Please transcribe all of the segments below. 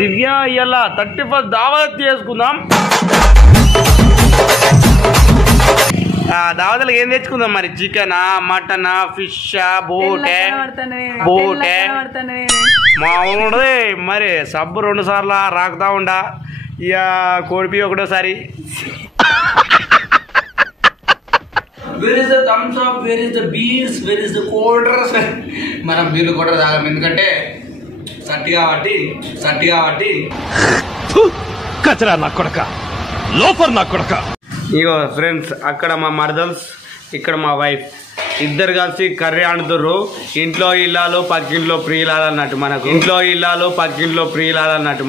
దివ్య ఇలా 31st దావత్ చేసుకుందాం. దావతలకు ఏం తెచ్చుకుందాం మరి? చికెనా, మటనా, ఫిష్, బోటే మామూలు మరి సబ్బు 2 సార్లు రాకుతా ఉండా. ఇక కోడిపి ఒకటోసారి. Where is the thumbs up? Where is the beers? Where is the cold drinks? మనం బీర్లు కూడా తాగాం ఎందుకంటే సట్టి కాబట్టి కచరా నా కొడక, లోఫర్ నా కొడక. ఇగో ఫ్రెండ్స్, అక్కడ మా మర్దల్స్, ఇక్కడ మా వైఫ్, ఇద్దరు కలిసి కర్రీ అంటుర్రు. ఇంట్లో ఇల్లాలు పక్కింట్లో ప్రియులాలన్నట్టు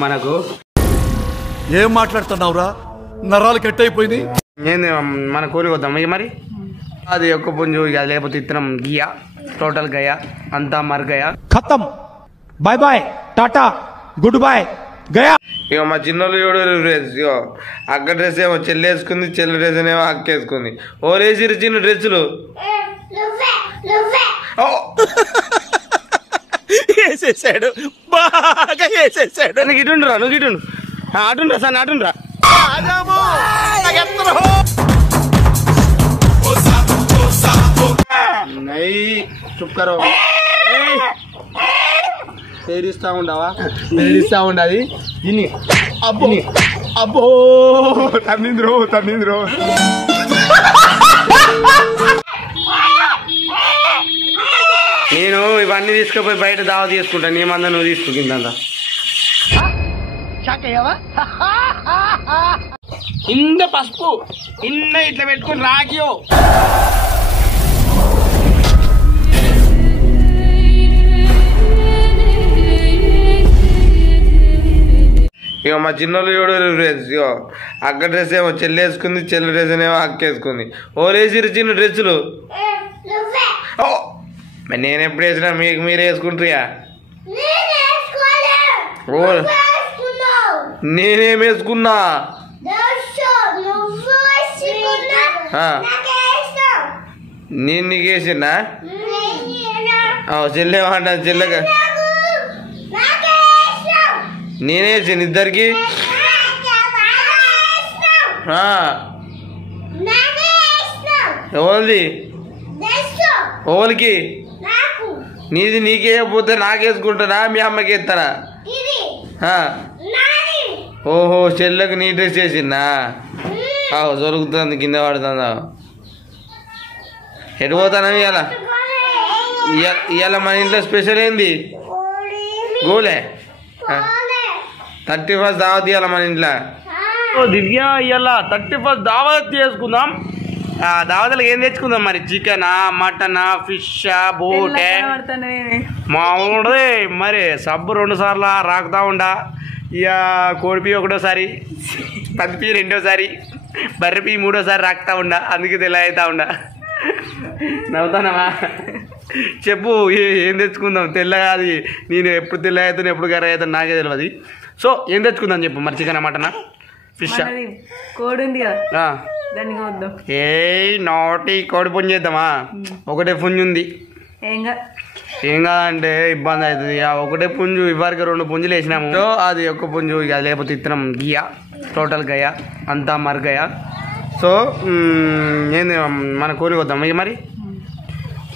మనకు. ఏం మాట్లాడుతున్నావురా? నరాలు కట్ అయిపోయింది. ఏంది మన కూలి వద్దాం ఇక మరి. అది ఒక్క పుంజు, ఇక లేకపోతే ఇత్తనం గియా, టోటల్ గయా, అంతా మరగయా, ఖతం, bye bye, tata, good bye, గయా. ఇక మా చిన్నోళ్ళు డ్రెస్, ఇగో అక్క డ్రెస్ ఏమో చెల్లి వేసుకుంది, చెల్లి డ్రెస్ ఏమో అక్క వేసుకుంది. ఓలేసిరు చిన్న డ్రెస్సులు. వేసేసాడు, బాగా వేసేసాడు. నువ్వు గిటుండ్రా, అటుండ్రా సార్, అటుండ్రా. చుక్కరో పేరిస్తా ఉండవా? పేరిస్తా ఉండదు దీన్ని. అబ్బో తన్నింద్రో. నేను ఇవన్నీ తీసుకుపోయి బయట దావా తీసుకుంటాను. నీ మంద నువ్వు తీసుకుంటుందా? ఇంత పసుపు ఇన్న ఇట్లా పెట్టుకుని రాకియో. ఇక మా చిన్నోళ్ళు డ్రెస్, ఇగో అక్క డ్రెస్ ఏమో చెల్లి వేసుకుంది, చెల్లి డ్రెస్ ఏమో అక్క వేసుకుంది. ఓలేసిరు చిన్న డ్రెస్సులు. నేను ఎప్పుడు వేసినా మీకు మీరే వేసుకుంటారా? నేనేం వేసుకున్నా? నేను నీకు వేసినా? చెల్లేమంటా? చెల్లెగా నేనే వేసాను ఇద్దరికి. ఎవరిది? ఓలికి నీది నీకేయకపోతే నాకేసుకుంటానా? మీ అమ్మకి వేస్తానా? ఓహో, చెల్లెకు నీ డ్రెస్ చేసిందా? జరుగుతుంది, కింద పడుతుందా? ఎటు పోతానా? ఇవాళ మన ఇంట్లో స్పెషల్ ఏంది? గోలే 31st దావత్ ఇవ్వాల మన ఇంట్లో. దివ్య ఇలా 31st దావత్ చేసుకుందాం. దావతలకు ఏం తెచ్చుకుందాం మరి? చికెనా, మటనా, ఫిష్, బోటే మామూలు మరి సబ్బు 2 సార్లు రాకుతా ఉండా. ఇక కోడిపి ఒకటోసారి, పందిపి రెండోసారి, బర్రెపి మూడోసారి రాకుతా ఉండా. అందుకే తెల్ల అవుతా ఉండా. నవ్వుతానవా? చెప్పు, ఏం తెచ్చుకుందాం? తెల్లగా అది నేను ఎప్పుడు తెల్ల అవుతాను, ఎప్పుడు కర్ర అవుతాను నాకే తెలియదు. సో ఏం తెచ్చుకుందాం చెప్పు మరి? చికెనా, మటనా, ఫిష్? కోడి ఉంది కదా, ఏ నోటి కోడి పుంజు చేద్దామా? ఒకటే పుంజు ఉంది. ఏం కాదంటే ఇబ్బంది అవుతుంది. ఒకటే పుంజు, ఇవ్వరికి 2 పుంజులు వేసినాము. సో అది ఒక్క పుంజు, ఇక లేకపోతే ఇత్తనం గియా, టోటల్ గయా, అంతా మరగయా. సో ఏంది మన కోడి వద్దాం ఇక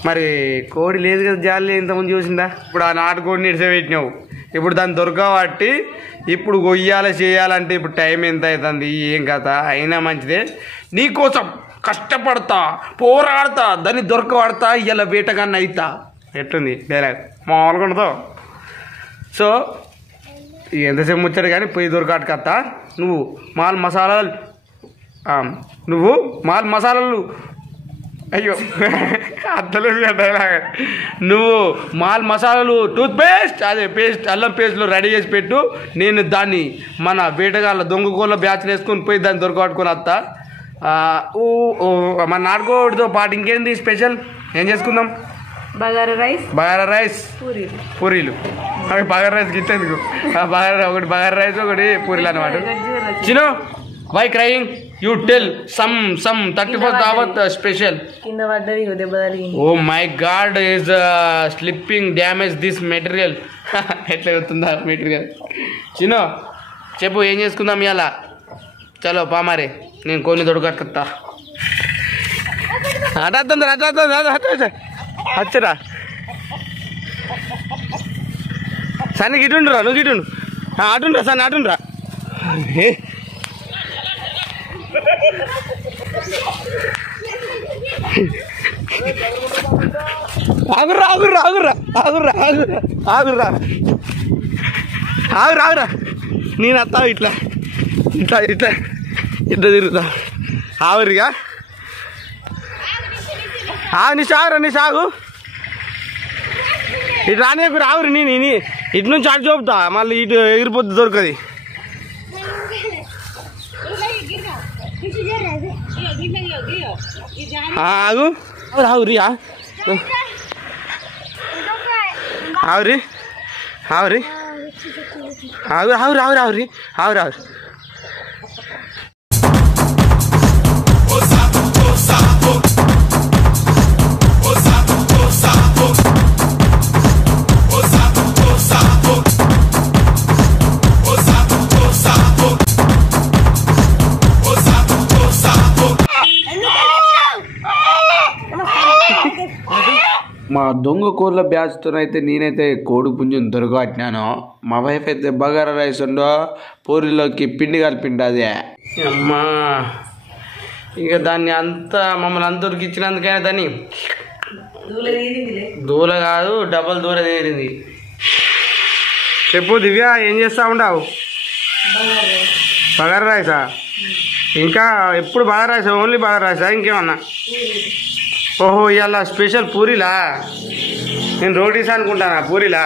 మరి కోడి లేదు కదా, జాలి ఇంతకుముందు చూసిందా? ఇప్పుడు ఆ నాటుకోడిని ఇడిసెట్టినావు, ఇప్పుడు దాన్ని దొరకబట్టి ఇప్పుడు కొయ్యాలి చేయాలంటే ఇప్పుడు టైం ఎంత అవుతుంది, ఏం కథ? అయినా మంచిదే, నీకోసం కష్టపడతా, పోరాడతా, దాన్ని దొరకబడతా, ఇలా వేటగాన్ని అవుతా. ఎట్లుంది డైలాగ్? మామూలుగా ఉండదు. సో ఎంతసేపు ముచ్చాడు కానీ పోయి దొరకట్టుకత్తా. నువ్వు మాల్ మసాలాలు అయ్యో అర్థలేదు డైలాగ్. నువ్వు మాల్ మసాలాలు, టూత్పేస్ట్, అదే పేస్ట్, అల్లం పేస్ట్లో రెడీ చేసి పెట్టు. నేను దాన్ని మన వేటగాళ్ళ దొంగకోళ్ళ బ్యాచ్లు వేసుకొని పోయి దాన్ని దొరకబట్టుకొని వస్తా. మన నాటుకోడితో పాటు ఇంకేంది స్పెషల్? ఏం చేసుకుందాం? బగారా రైస్, పూరీలు. అవి బగారా రైస్ గిట్టేందుకు? ఒకటి బగారా రైస్, ఒకటి పూరీలు అన్నమాట. Chinu why crying you tell some 31st దావత్ స్పెషల్ కింద పడ్డది దెబ్బ తగిలింది. Oh my god is slipping damage this material. ఎట్లా అవుతుందా మెటీరియల్? చిన్నో చెప్పు ఏం చేసుకుందాం ఇవాళ? చలో పా మరి నేను కొన్ని దొడకట్టుతా. అచ్చరా సన్ని గిటుండురా, నువ్వు గిటుండు. అటుండ్రా సన్ని అటుండ్రా. ఆగుర్రా ఆగుర్రా ఆగుర్రా ఆగుర్రా ఆగుర్రా ఆగుర్రా ఆగురా ఆగురా. నేను వస్తా ఇట్లా ఇట్లా ఇట్లా ఇట్లా తిరుగుతా. ఆవురిగా నీ సాగురా నీ సాగు. ఇటు రానియకు రావురి. నేను ఇటు నుంచి అటు చూపుతా, మళ్ళీ ఇటు ఎగిరిపోద్ది దొరకది. ఆగు ఆవురి ఆవురి ఆవురి ఆగు ఆవురు ఆవురు ఆవురి ఆవురు ఆవురు. మా దొంగ కోళ్ళ బ్యాచ్తోనైతే నేనైతే కోడి పుంజుని దొరకబట్టినాను. మా వైఫ్ అయితే బగారా రైస్ ఉండో పూరిలోకి పిండి కలిపిండి. అదే అమ్మా ఇక దాన్ని అంతా మమ్మల్ని అంత ఉరికిచ్చినందుకైనా దాన్ని దూల కాదు డబల్ దూర తీరింది. చెప్పు దివ్య, ఏం చేస్తా ఉండవు? బగారా రైసా? ఇంకా ఎప్పుడు బగారా రైసా? ఓన్లీ బగారా రైసా ఇంకేమన్నా? ఓహో ఇవాళ స్పెషల్ పూరీలా? నేను రోటీస్ అనుకుంటానా పూరీలా?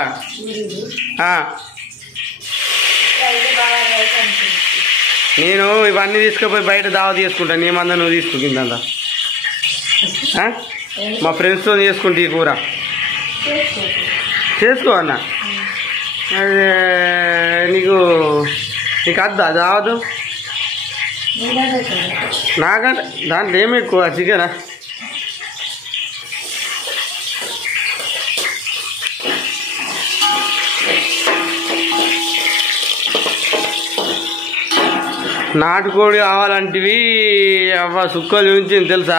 నేను ఇవన్నీ తీసుకుపోయి బయట దావా తీసుకుంటాను. నీ మంద నువ్వు తీసుకుంటుందంతా మా ఫ్రెండ్స్తో చేసుకుంటే ఈ కూర చేసుకో అన్న. అదే నీకు అద్దా దావదు? నాకంటే దాంట్లో ఏమి ఎక్కువ చికెనా? నాటుకోడి కావాలంటివి అవ్వ సుక్కలు చూపించింది తెలుసా?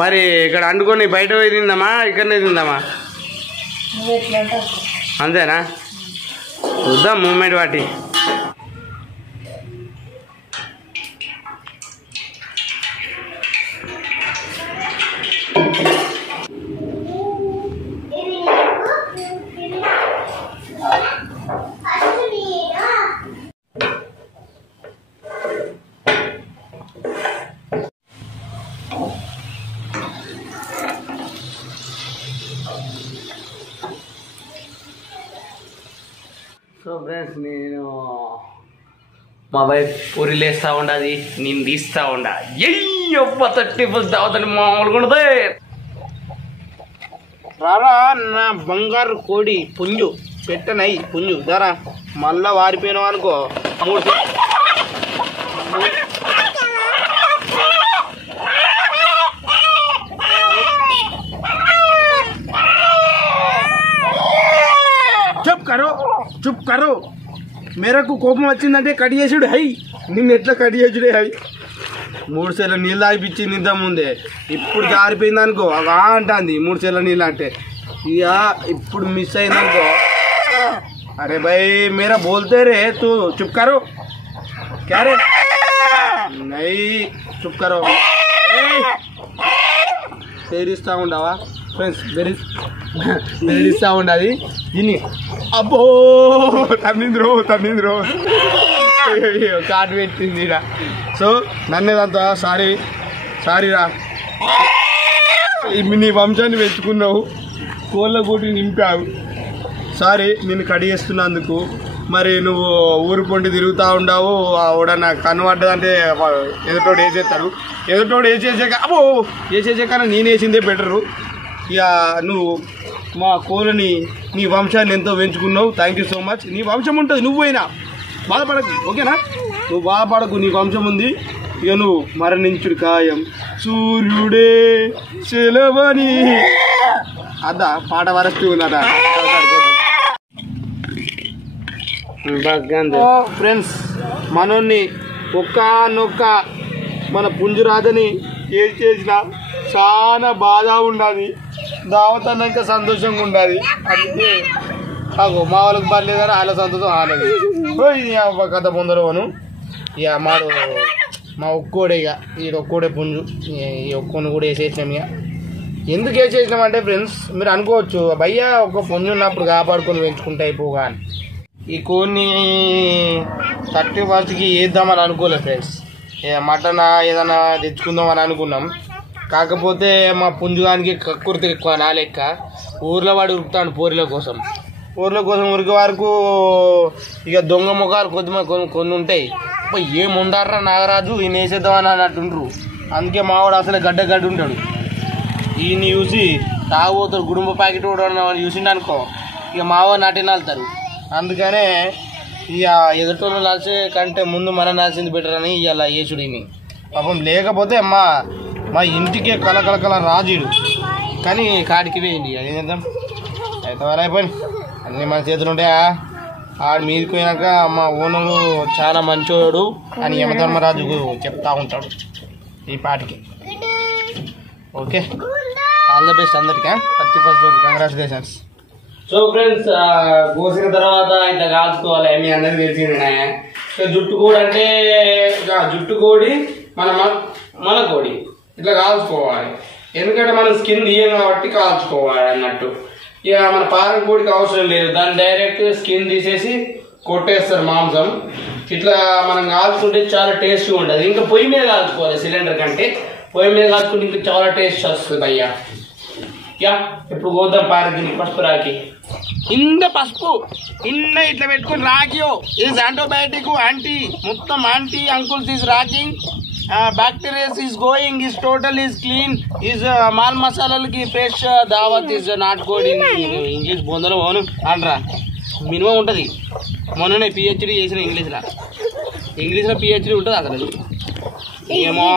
మరి ఇక్కడ వండుకొని బయట పోయి తిందామా ఇక్కడనే తిందామా? అంతేనా? చూద్దాం మూమెంట్ వాటి. సో ఫ్రెండ్స్, నేను మా వైఫ్ పూరీలు వేస్తూ ఉండదు, నేను తీస్తూ ఉండా. ఎయ్యొప్ప 31st దావతని మామూలుగా ఉండదు. రారా నా బంగారు కోడి పుంజు పెట్టనయి పుంజు ధర మళ్ళా వారిపోయినావు అనుకో. 3 చుప్ కరో. మేరకు కోపం వచ్చిందంటే కట్ చేసుడు. హై నిన్ను ఎట్లా కట్ చేసుడే? హై 3 సెల నీళ్ళు తాగిపించింది ఇంత ముందే. ఇప్పుడు జారిపోయింది అనుకో అలా అంటుంది. 3 సెల నీళ్ళు అంటే ఇక ఇప్పుడు మిస్ అయిందనుకో. అరే భాయ్ మేరా బోల్తే రే తూ చుప్ కరో. క్యా రే? నై చుప్ కరో. బెదిరిస్తూ ఉండవా ఫ్రెండ్స్? బెదిరిస్తూ ఉండదు దీన్ని. అబ్బో తన్నింద్రో కార్డు పెట్టింది. సో నన్నేదంతా సారీరా. నీ వంశాన్ని పెంచుకున్నావు, కోళ్ళ కోటి నింపావు. సారీ నేను కడిగేస్తున్నందుకు. మరి నువ్వు ఊరు పొండి తిరుగుతూ ఉండవు. ఎవడన్నా కనబడ్డదంటే ఎదుటోడు వేసేస్తాడు. ఎదుటోడు వేసేసాక అబ్బో వేసేసాకన్నా నేను వేసిందే బెటరు. ఇక నువ్వు మా కోళ్ళని నీ వంశాన్ని ఎంతో పెంచుకున్నావు. Thank you so much. నీ వంశం ఉంటుంది, నువ్వు పోయినా బాధపడకు. ఓకేనా? నువ్వు బాధపడకు, నీకు అంశం ఉంది. ఇక నువ్వు మరణించుడు ఖాయం సూర్యుడే సెలవని అదా పాట వరస్ట్ ఉందట. ఫ్రెండ్స్ మనోన్ని ఒక్కనొక్క మన పుంజురాజని ఏది చేసినా చాలా బాధ ఉండాలి, దావత్ అన్నాక సంతోషంగా ఉండాలి. అందుకే మా వాళ్ళకి పర్లేదని వాళ్ళ సంతోషం ఆడదు. ఇది కథ పొందరువను ఇక మాడు మా ఒక్కోడే, ఇక ఈ ఒక్కోడే పుంజు, ఈ ఒక్కోని కూడా వేసేసినాం. ఇక ఎందుకు వేసేసినాం అంటే ఫ్రెండ్స్ మీరు అనుకోవచ్చు, భయ్యా ఒక పుంజు ఉన్నప్పుడు కాపాడుకొని పెంచుకుంటే అయిపోగా అని. ఈ కోడిని 31కి వేద్దామని అనుకోలేదు ఫ్రెండ్స్. మటన్ ఏదైనా తెచ్చుకుందామని అనుకున్నాం. కాకపోతే మా పుంజుగానికి కక్కుర్తి ఎక్కువ, నా లెక్క ఊర్లో వాడు ఉరుకుతాడు పోరీల కోసం ఉరికే వరకు ఇక దొంగ ముఖాలు కొన్ని ఉంటాయి. ఏం ఉండారా నాగరాజు ఈయన వేసేద్దామని అన్నట్టుండ్రు. అందుకే మావాడు అసలే గడ్డ ఉంటాడు. ఈయన్ని చూసి తాగుపోతారు, గుడుంబ ప్యాకెట్ కూడా చూసిండు అనుకో, ఇక మావాడు నాటిన వెళ్తారు. అందుకనే ఇక ఎదుటోళ్ళు నలిసే కంటే ముందు మనం నలిసింది బెటర్ అని ఇలా యేసుడిని పాపం. లేకపోతే మా ఇంటికే కలకల రాజీడు, కానీ కాడికి వేయండి. అదేం చేద్దాం, అయితే వారు అయిపోయింది అన్నీ మన చేతులు ఉంటాయా. ఆడు మీదకి పోయినాక మా ఓనరు చాలా మంచోడు అని యమధర్మరాజుకు చెప్తా ఉంటాడు ఈ పాటికి. ఓకే, ఆల్ ద బెస్ట్ అందరికీ. 31st రోజు కంగ్రాచులేషన్స్. సో ఫ్రెండ్స్ కోసిన తర్వాత ఇట్లా కాల్చుకోవాలి, మీ అందరికి తెలిసింది. జుట్టు కోడి అంటే జుట్టు కోడి మన కోడి ఇట్లా కాల్చుకోవాలి. ఎందుకంటే మనం స్కిన్ తీయం కాబట్టి కాల్చుకోవాలి అన్నట్టు. ఇక మన పారం కోడికి అవసరం లేదు, దాన్ని డైరెక్ట్ స్కిన్ తీసేసి కొట్టేస్తారు మాంసం. ఇట్లా మనం కాల్చుకుంటే చాలా టేస్ట్గా ఉంటుంది. ఇంకా పొయ్యి మీద కాల్చుకోవాలి, సిలిండర్ కంటే పొయ్యి మీద కాల్చుకుంటే ఇంకా చాలా టేస్ట్ వస్తుంది అయ్యా. యా ఇప్పుడు పోద్దాం పారకి, పసుపు రాకి. ఇంత పసుపు ఇన్న ఇట్లా పెట్టుకుని రాకియో ఈజ్ యాంటీబయాటిక్ యాంటీ మొత్తం anti uncles is rocking bacterias is going is total is clean is మాల్ మసాలాలకి ఫ్రెష్ దావత్ ఈజ్ నాటుకోడి ఇంగ్లీష్ బొందలు ఓను అంటరా మినిమం ఉంటుంది. మొన్ననే పిహెచ్డి చేసిన ఇంగ్లీష్లో పిహెచ్డి ఉంటుంది అసలు. ఏమో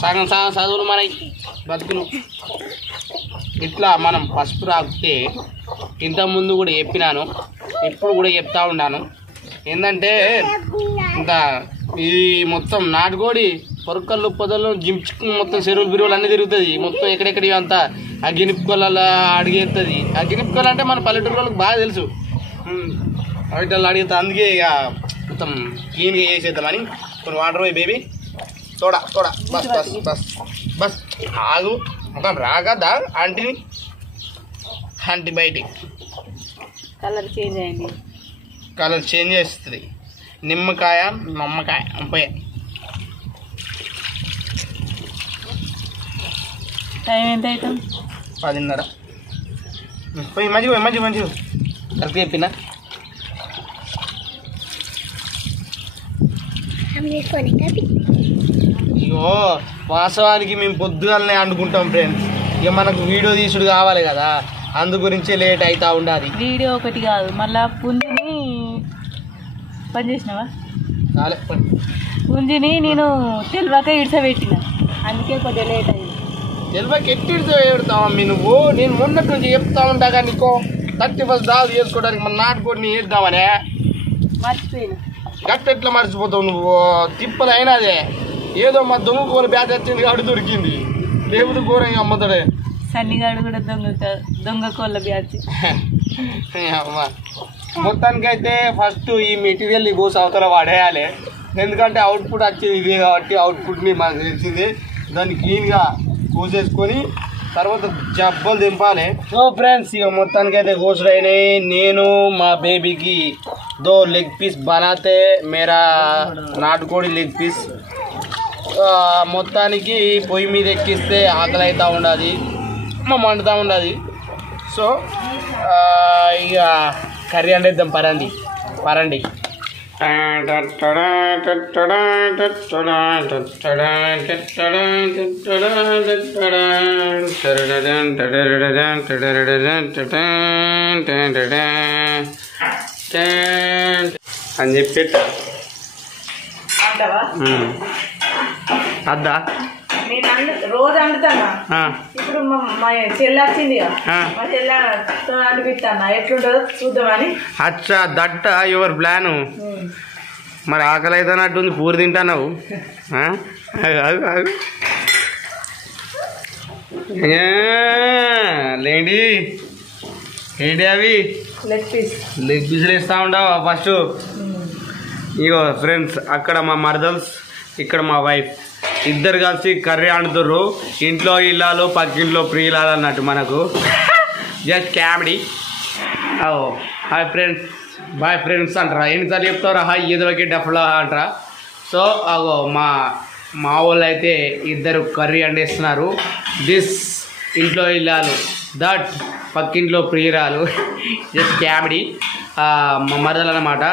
సగం చదువులు మన బతుకులు. ఇట్లా మనం పసుపు రాకితే ఇంతకుముందు కూడా చెప్పినాను, ఇప్పుడు కూడా చెప్తా ఉన్నాను. ఏంటంటే ఇంకా ఈ మొత్తం నాటుకోడి పొరకళ్ళు పొదలు జింపు మొత్తం చెరువులు బిరువులు అన్నీ తిరుగుతుంది. మొత్తం ఎక్కడెక్కడి అంతా ఆ గినిపుకొల్ల అడిగేస్తుంది. ఆ గినిపుకొల్ల అంటే మన పల్లెటూరు వాళ్ళకి బాగా తెలుసు, వాటిల్లో అడిగితే. అందుకే ఇక మొత్తం క్లీన్గా చేసేద్దామని కొన్ని వాటర్ పోయి బేబీ తోడా బస్ బస్ బస్ బస్ ఆగు మొత్తం రాగదా ఆంటీ బయటికి కలర్ చేంజ్ చేస్తుంది. నిమ్మకాయ నమ్మకాయ పోయే టైం ఎంత అవుతుంది? 10:30. పోయి మంచిగా కరెక్ట్ చెప్పినా. ఇగో వాస్తవానికి మేము పొద్దుగాలనే అనుకుంటాం ఫ్రెండ్స్, ఇక మనకు వీడియో తీసుడు కావాలి కదా, అందు గురించే లేట్ అవుతా ఉండాలి. వీడియో ఒకటి కాదు, మళ్ళా పుంజిని పని చేసినావా? పుంజిని నేను తెలియక ఇడ్సబెట్టిన, అందుకే కొద్దిగా లేట్ అయింది. తెలియక ఎట్టిడితో పెడతావా నువ్వు? నేను మొన్నటి నుంచి చెప్తా ఉంటా కానీ నీకో 31st దాలు చేసుకోవడానికి మన నాటుకోడిని వేద్దామనే మర్చిపోయినా. గట్ట ఎట్లా మర్చిపోతావు నువ్వు? తిప్పలు అయినదే ఏదో మా దొంగ కూర బ్యాట్ వచ్చింది కాబట్టి దొరికింది, లేకపోతే ఘోరంగా అమ్ముతాడే. సన్నిగాడు కూడా దొంగ కోళ్ళ బ్యాచ్. మొత్తానికైతే ఫస్ట్ ఈ మెటీరియల్ ఈ కోసి అవతల వాడేయాలి, ఎందుకంటే అవుట్పుట్ వచ్చేది ఇదే కాబట్టి అవుట్పుట్ని మనకు తెలిసింది. దాన్ని క్లీన్గా కోసేసుకొని తర్వాత జబ్బలు దింపాలి. సో ఫ్రెండ్స్ ఇక మొత్తానికైతే కోసుడు అయినాయి. నేను మా బేబీకి 2 లెగ్ పీస్ బనాతే మేరా నాటుకోడి లెగ్ పీస్. మొత్తానికి పొయ్యి మీద ఎక్కిస్తే ఆకలి అవుతూ ఉండాలి, మండుతూ ఉండాలి. సో ఇక కర్రీ అండిద్దాం పరండి. అని చెప్పి అంటావా? అద్దా నేను రోజు అంటున్నా. ఇప్పుడు మా చెల్లి వచ్చింది, మా చెల్లెతో అనిపిస్తాను ఎట్లుంటుందో చూద్దామని. అచ్చా దట్ట యువర్ ప్లాను. మరి ఆకలి అయితే అన్నట్టుంది, పూరి తింటావు. లేండి ఏంటి అవి లెగ్ పీసులు వేస్తూ ఉండవు ఫస్ట్. ఇగో ఫ్రెండ్స్, అక్కడ మా మరదల్స్, ఇక్కడ మా వైఫ్, ఇద్దరు కలిసి కర్రీ వండుతుర్రు. ఇంట్లో ఇల్లాలు, పక్కింట్లో ప్రియులాలు అన్నట్టు మనకు. Just comedy. Hi friends, bye friends అంటారా? ఎన్నిసార్లు చెప్తారా హాయ్ ఏదోకి డఫ్లా అంటారా? సో అగో మా వాళ్ళు అయితే ఇద్దరు కర్రీ వండేస్తున్నారు. దిస్ ఇంట్లో ఇల్లాలు, దట్ పక్కింట్లో ప్రియురాలు. Just comedy. మా మరదలు అన్నమాట.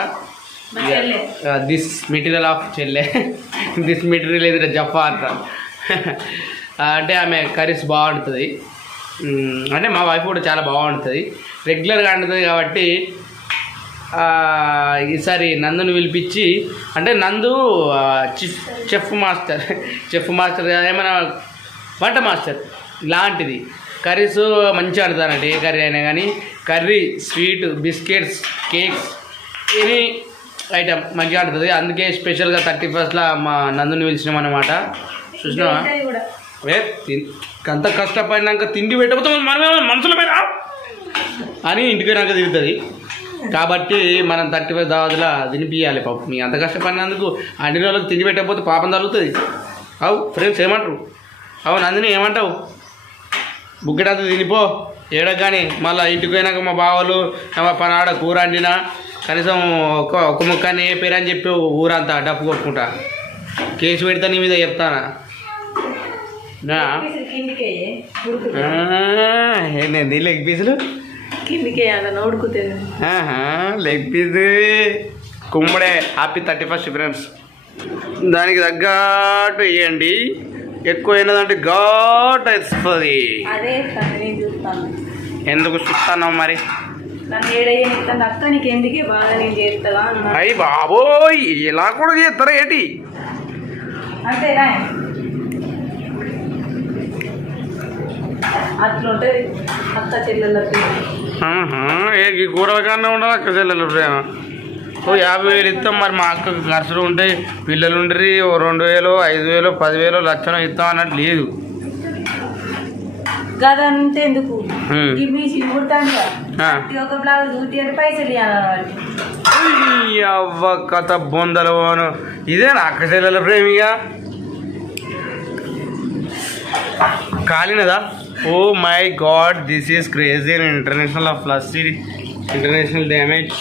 దిస్ మెటీరియల్ ఆఫ్ చెల్లె, దిస్ మెటీరియల్ ఏదో జఫా అంటారు. అంటే ఆమె కర్రీస్ బాగుంటుంది. అంటే మా వైఫ్ కూడా చాలా బాగుంటుంది, రెగ్యులర్గా వండుతుంది కాబట్టి. ఈసారి నందుని పిలిపించి, అంటే నందు చెఫ్ మాస్టర్ ఏమైనా వంట మాస్టర్ లాంటిది. కర్రీస్ మంచిగా వండుతానంటే ఏ కర్రీ అయినా కానీ. Curry, sweet, biscuits, cakes, any item మంచిగా వండుతుంది. అందుకే స్పెషల్గా 31st మా నందుని పిలిచినాం అన్నమాట. చూసినావా? అంత కష్టపడినాక తిండి పెట్టకపోతే మనమే మనసుల మీద అని ఇంటికి నాకు తిరుగుతుంది. కాబట్టి మనం 35 దావతులా తినిపియాలి పాపం. మీ అంత కష్టపడినందుకు అన్ని రోజులకు తిండి పెట్టకపోతే పాపం తగ్గుతుంది. అవు ఫ్రెండ్స్ ఏమంటారు? అవు నందిని ఏమంటావు? బుక్కెడంతా తినిపో ఏడకు. కానీ మళ్ళీ ఇంటికి పోయినాక మా బావలు పనాడ కూర వండినా కనీసం ఒక ముక్కని ఏ పేరు అని చెప్పి ఊరంతా డప్పు కొట్టుకుంటా. కేసు పెడతా నీ మీద చెప్తానా? ఏంటి లెగ్ పీసులు లెగ్ పీస్ కుమ్మడే. Happy 31st friends. దానికి తగ్గట్టు వేయండి. ఎక్కువ అయినదంటే ఘాట్ వస్తుంది. ఎందుకు చూస్తాను మరి? అయ్యి బాబోయ్, ఇలా కూడా చేస్తారా ఏంటి? అట్లుంటది అక్క చెల్లెళ్ళకి. ఈ కూరల కన్నా ఉండదు అక్క చెల్లెలు ప్రేమ. 50,000 ఇస్తాం. మరి మా అక్కకు ఖర్చులు ఉంటాయి, పిల్లలు ఉండరు. 2,000, 5,000, 10,000, లక్షలు ఇస్తాం అన్నట్టు లేదు. గదంతా ఎందుకు అవ్వ కథ బొందలు పోను. ఇదేనా అక్క చెల్లెల ప్రేమిగా? కాలినదా? Oh my god, this is crazy. International of plus international damage.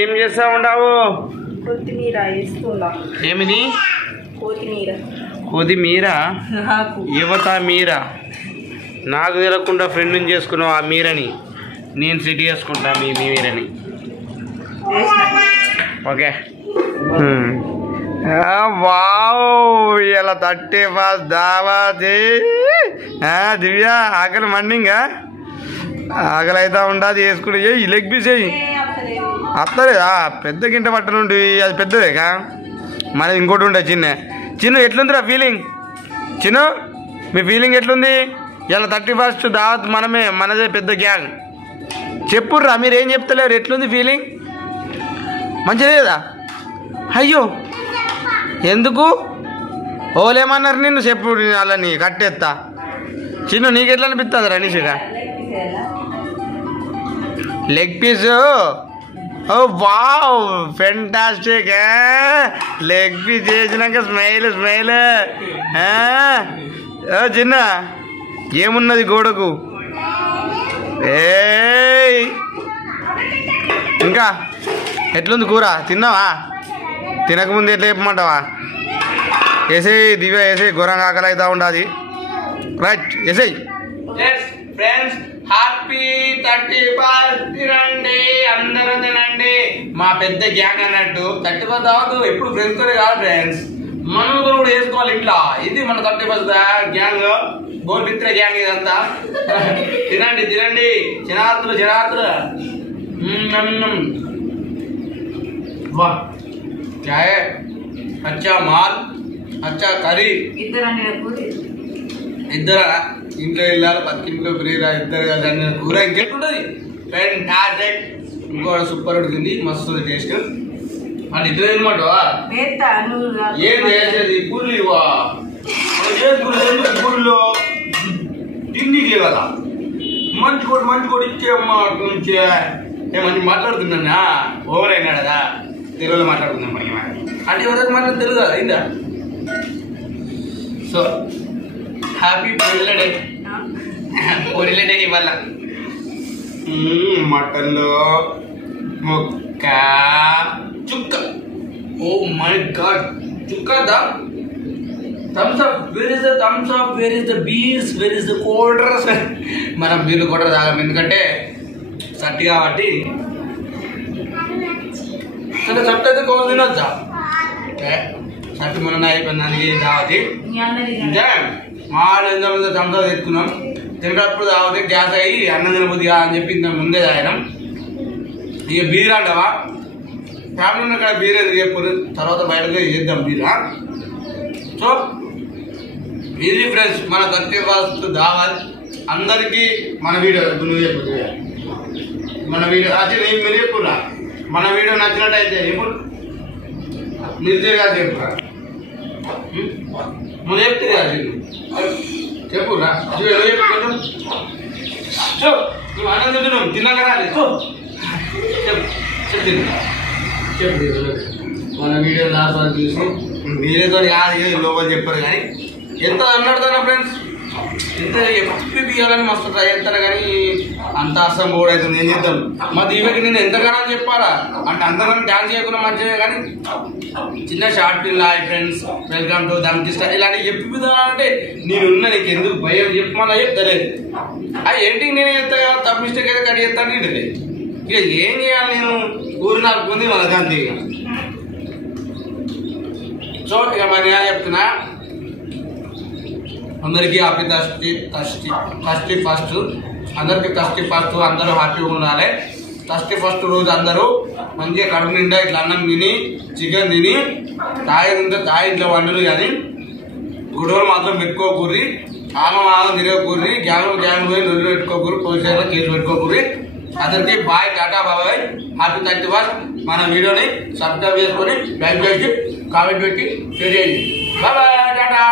ఏం చేస్తా ఉండవు? కొత్తిమీర వేస్తున్నా. ఏమిది? కొత్తిమీర. కొత్తిమీర? యువత మీర. నాకు తెలియకుండా ఫ్రెండ్ని చేసుకున్నావు ఆ మీరని. నేను సిటీ చేసుకుంటా మీ మీరని. ఓకే. వావ్, ఇలా 31st దావాది. దివ్య ఆకలి మండింగా? ఆకలి అయితే ఉండదు. వేసుకుని ఈ లెగ్ పీస్ వేయి. అత్తలేదా? పెద్ద గింట పట్టనుండి అది పెద్దదేకా? మనది ఇంకోటి ఉండే చిన్న. ఎట్లుందిరా ఫీలింగ్? చిన్ను మీ ఫీలింగ్ ఎట్లుంది? ఇలా 31st దావత్ మనమే, మనదే పెద్ద గ్యాంగ్. చెప్పుర్రా, మీరు ఏం చెప్తలేరు? ఎట్లుంది ఫీలింగ్? మంచిగా లేదా? అయ్యో ఎందుకు? ఓలేమన్నారు నిన్ను? చెప్పు, అలా నీ కట్టేస్తా. చిన్ను నీకు ఎట్లా అనిపిస్తుంది రా నిషిగా? Leg piece. Oh wow, fantastic. Leg piece చేసినాక స్మైల్. చిన్న ఏమున్నది గోడకు? ఇంకా ఎట్లుంది కూర? తిన్నావా? తినకముందు ఎట్లా చెప్పమంటావా? వేసేయి దివ్య, వేసేయి. ఘోరంగా ఆకలి అవుతా ఉండదు. రైట్, వేసేయి. Friends, happy 31st. తినండి, అందరూ తినండి. మా పెద్ద గ్యాంగ్ అన్నట్టు 31st దావత్ ఎప్పుడు ఫ్రెండ్స్ తోనే కాదు ఫ్రెండ్స్, మనతో కూడా వేసుకోవాలి ఇంట్లో. ఇది మన 31st గ్యాంగ్, గోల్ మిత్ర గ్యాంగ్ ఇదంతా. తినండి జనార్దులు. వా, అచ్చా మాల్, అచ్చా కర్రీ. ఇద్దరు ఇంట్లో వెళ్ళాలి, పక్కింట్లో ప్రియరా ఇద్దరు కలిసి కూర ఇంకెట్టుంటది ఫ్యాంటాస్టిక్. ఇంకో సూపర్ ఉడికింది, మస్తు టేస్ట్. అది ఇద్దరు అనమాట. ఏం చేసేది పూర్లు ఇవా పూర్లో తిండికి కదా మంచి కూడా ఇచ్చేమ్మా నుంచే మంచి మాట్లాడుతున్నా. ఓవర్ అయినా కదా తెలుగులో మాట్లాడుతున్నాం మనకి అంటే ఎవరైతే మాట్లాడి తెలుగు కదా అయిందా. సో హ్యాపీ పొరిలే డే ఇవాళ. మటన్లో ముక్క చుక్క. ఓ మై గాడ్, చుక్క దా Thums Up. Where is the Thums Up, where is the beers, where is the cold drinks. మనం బీర్లు కూడా తాగాం ఎందుకంటే సట్టి కాబట్టి. అంటే సట్టు అయితే కోల్ తినొచ్చా? సట్టు మొన్న అయిపోయింది దావతి. అంటే మాడు ఎంతమంది థమ్స్ అప్ తెచ్చుకున్నాం. తినేటప్పుడు తాగితే గ్యాస్ అయ్యి అన్నం తినబుద్దిగా అని చెప్పి ఇంత ముందే తాగినాం. ఇక బీర్ అంటావా ఫ్యామిలీ ఉన్న కాడ బీర్ ఎందుకు చెప్పు, తర్వాత బయటకు చేద్దాం బీరా. సో ఇది ఫ్రెండ్స్ మన 31st దావత్. అందరికీ మన వీడియో నువ్వు చెప్పు, మన వీడియో అది మీరు చెప్పురా. మన వీడియో నచ్చినట్టయితే ఎప్పుడు నిర్జయగా చెప్పురా. నువ్వు చెప్తుంది అది చెప్పురా. నువ్వు చెప్పు కొంచెం నువ్వు ఆనందించున్నావు తిన్నాక రాలి చెప్పు చెప్పు. మన వీడియో లాస్ట్ వరకు చూసి మీరేతో కాదు లోపల చెప్పారు కానీ ఎంత అన్నాడుతానా ఫ్రెండ్స్, ఎంత ఎప్పి తీయాలని మస్తు ట్రై చేస్తారు కానీ అంత అర్థం కూడా అవుతుంది. ఏం చేద్దాం మా దీవకి నేను ఎంతగానో చెప్పాలా అంటే అందరం డాన్స్ చేయకుండా మంచిదే కానీ చిన్న short film. Hi friends, welcome to Dhamki Star ఇలాంటి చెప్పిపోతానంటే నేనున్నా నీకు ఎందుకు భయం చెప్పమన్నా చెప్తలేదు. అది ఏంటి నేను చెప్తా కదా తప్పు మిస్టేక్ అయితే కట్ చేస్తాను ఏంటది. ఇక ఏం చేయాలి నేను ఊరు నాకు ఉంది వాళ్ళకి అంతే. ఇక సో ఇక మరి నేను చెప్తున్నా అందరికీ హ్యాపీ థర్స్టీ ఫస్ట్. అందరికీ 31st అందరూ హ్యాపీగా ఉండాలి. 31st రోజు అందరూ మంచిగా కడుపు నిండా ఇట్లా అన్నం తిని చికెన్ తిని తాగి ఇంట్లో వండరు కానీ గొడవలు మాత్రం పెట్టుకోకూరి, ఆగం తిరగకూరి, గ్యాంగ్ పోయి నొల్లు పెట్టుకోకూరి, పోలీసులో కేసు పెట్టుకోకూరి. అందరికీ బాయ్, టాటా, బాబాయ్, హ్యాపీ 31st. మన వీడియోని సబ్స్క్రైబ్ చేసుకొని లైక్ చేసి కామెంట్ పెట్టి షేర్ చేయండి. Bye bye, Tata.